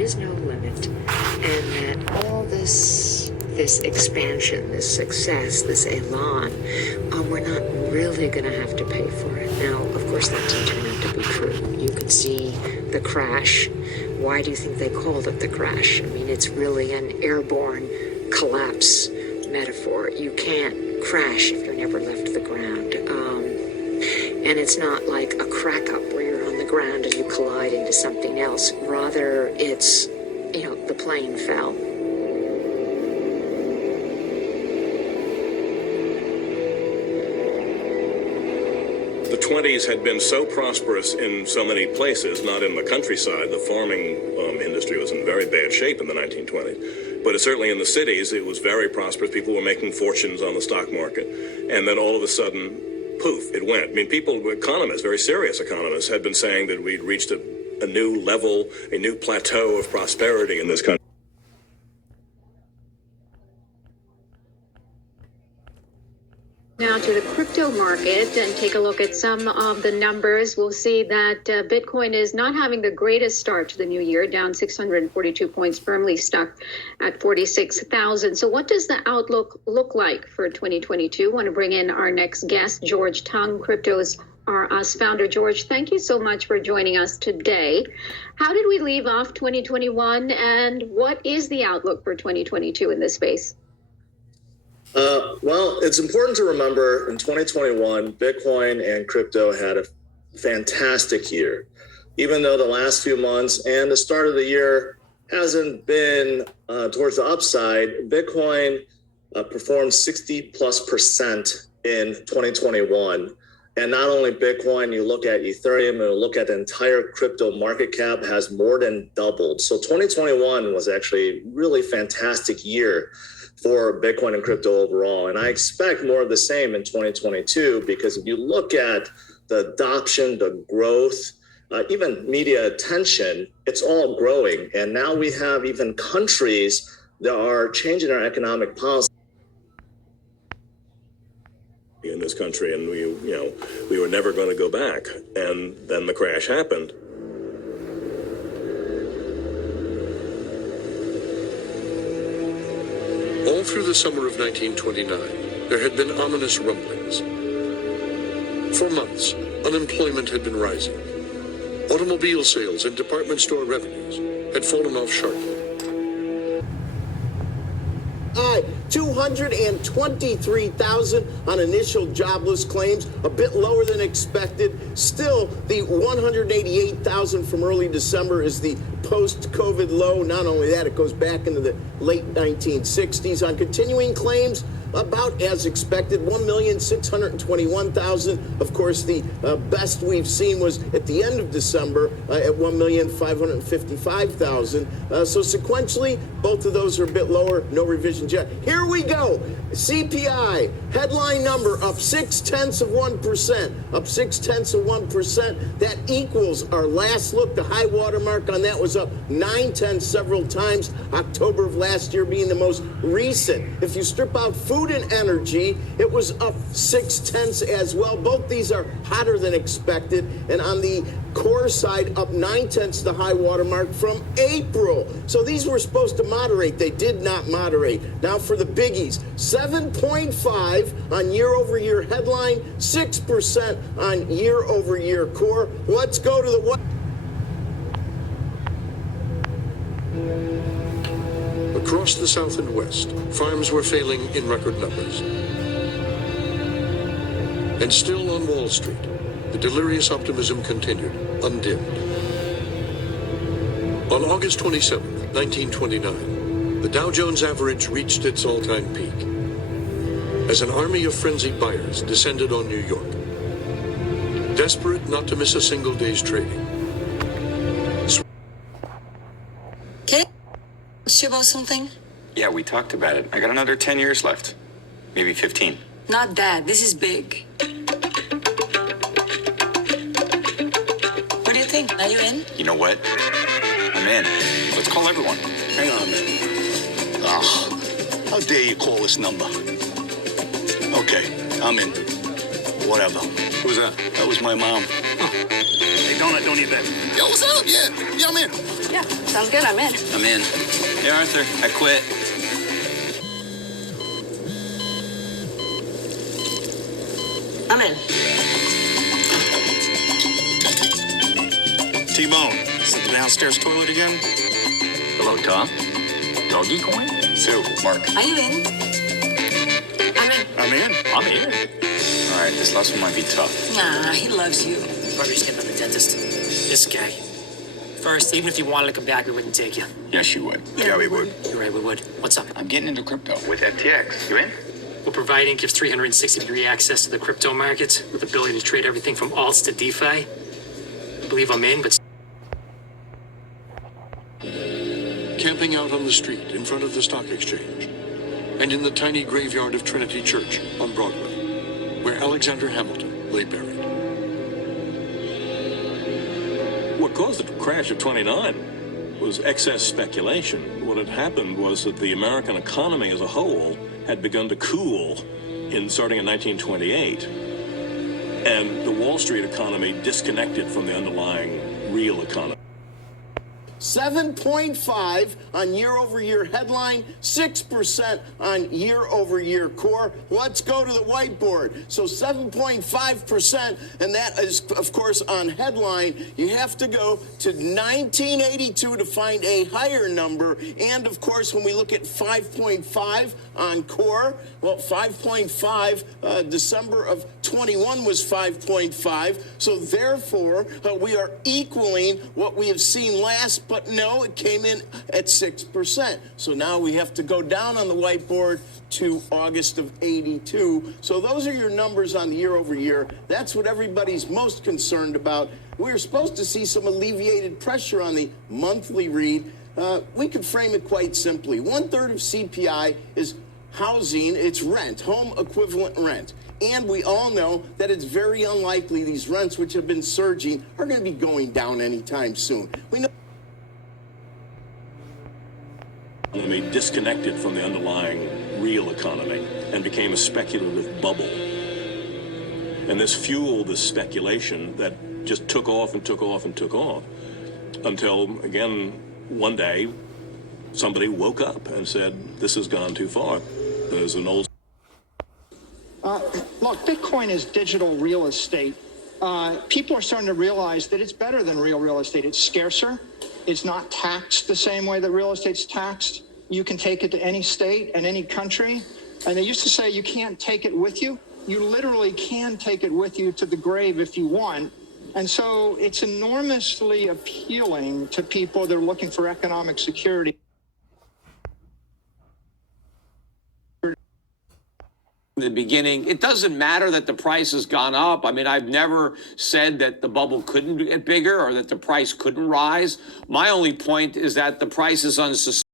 is no limit, and that all this expansion, this success, this elan, we're not really going to have to pay for it. Now, of course, that didn't turn out to be true. You could see the crash. Why do you think they called it the crash? I mean, it's really an airborne collapse metaphor. You can't crash if you're never left the ground. And it's not like a crack up where you're on the ground and you collide into something else. Rather, it's, the plane fell. The 20s had been so prosperous in so many places, not in the countryside. The farming industry was in very bad shape in the 1920s. But certainly in the cities, it was very prosperous. People were making fortunes on the stock market. And then all of a sudden, poof, it went. I mean, economists, very serious economists, had been saying that we'd reached a new level, a new plateau of prosperity in this country. Now to the crypto market and take a look at some of the numbers. We'll see that Bitcoin is not having the greatest start to the new year, down 642 points, firmly stuck at 46,000. So what does the outlook look like for 2022? I want to bring in our next guest, George Tung, Cryptos R Us founder. George, thank you so much for joining us today. How did we leave off 2021, and what is the outlook for 2022 in this space? Well, it's important to remember in 2021, Bitcoin and crypto had a fantastic year. Even though the last few months and the start of the year hasn't been towards the upside, Bitcoin performed 60+% in 2021. And not only Bitcoin, you look at Ethereum, and you look at the entire crypto market cap has more than doubled. So 2021 was actually a really fantastic year for Bitcoin and crypto overall. And I expect more of the same in 2022, because if you look at the adoption, the growth, even media attention, it's all growing. And now we have even countries that are changing their economic policy in this country, and we were never going to go back. And then the crash happened. All through the summer of 1929, there had been ominous rumblings. For months, unemployment had been rising. Automobile sales and department store revenues had fallen off sharply. 223,000 on initial jobless claims, a bit lower than expected. Still, the 188,000 from early December is the post-COVID low. Not only that, it goes back into the late 1960s. On continuing claims, about as expected, 1,621,000. Of course, the best we've seen was at the end of December at 1,555,000. So sequentially, both of those are a bit lower. No revisions yet. Here we go. CPI headline number up 0.6%, up 0.6%. That equals our last look. The high water mark on that was up 0.9 several times. October of last year being the most recent. If you strip out food and energy, it was up 0.6 as well. Both these are hotter than expected. And on the core side, up 0.9, the high water mark from April. So these were supposed to moderate. They did not moderate. Now for the biggies, 7.5 on year-over-year headline, 6% on year-over-year core. Let's go to the what? Across the South and West, farms were failing in record numbers. And still on Wall Street, the delirious optimism continued, undimmed. On August 27, 1929, the Dow Jones average reached its all-time peak as an army of frenzied buyers descended on New York, desperate not to miss a single day's trading. Can I ask you about something? Yeah, we talked about it. I got another 10 years left. Maybe 15. Not that. This is big. What do you think? Are you in? You know what? I'm in. Let's call everyone. Hang on a minute. Ah, how dare you call this number? Okay, I'm in. Whatever. Who's that? That was my mom. Hey, don't eat that. Yo, what's up? Yeah, I'm in. Yeah. Sounds good. I'm in. I'm in. Hey, Arthur, I quit. I'm in. T-Bone, is it the downstairs toilet again? Hello, Tom. Doggy coin? Sue, Mark. Are you in? I'm in. I'm in. I'm in. All right, this last one might be tough. Nah, he loves you. Probably just getting to the dentist. This guy. First, even if you wanted to come back, we wouldn't take you. Yes, you would. Yeah, we would. You're right, we would. What's up? I'm getting into crypto. With FTX. You in? We're providing gives 360-degree access to the crypto markets with the ability to trade everything from alts to DeFi. I believe I'm in, but Camping out on the street in front of the stock exchange, and in the tiny graveyard of Trinity Church on Broadway, where Alexander Hamilton lay buried. What caused the crash of 29 was excess speculation. What had happened was that the American economy as a whole had begun to cool starting in 1928. And the Wall Street economy disconnected from the underlying real economy. 7.5 on year-over-year headline, 6% on year-over-year core. Let's go to the whiteboard. So 7.5%, and that is, of course, on headline. You have to go to 1982 to find a higher number. And, of course, when we look at 5.5 on core, well, 5.5, December of 21 was 5.5. So, therefore, we are equaling what we have seen last. But no, it came in at 6%. So now we have to go down on the whiteboard to August of 82. So those are your numbers on the year over year. That's what everybody's most concerned about. We're supposed to see some alleviated pressure on the monthly read. We could frame it quite simply. 1/3 of CPI is housing, it's rent, home equivalent rent. And we all know that it's very unlikely these rents, which have been surging, are going to be going down anytime soon. We know Economy disconnected from the underlying real economy and became a speculative bubble. And this fueled this speculation that just took off and took off and took off until, again, one day somebody woke up and said, this has gone too far. There's an old... Look, Bitcoin is digital real estate. People are starting to realize that it's better than real estate. It's scarcer. It's not taxed the same way that real estate's taxed. You can take it to any state and any country. And they used to say you can't take it with you. You literally can take it with you to the grave if you want. And so it's enormously appealing to people that are looking for economic security. The beginning, it doesn't matter that the price has gone up. I mean, I've never said that the bubble couldn't get bigger or that the price couldn't rise. My only point is that the price is unsustainable.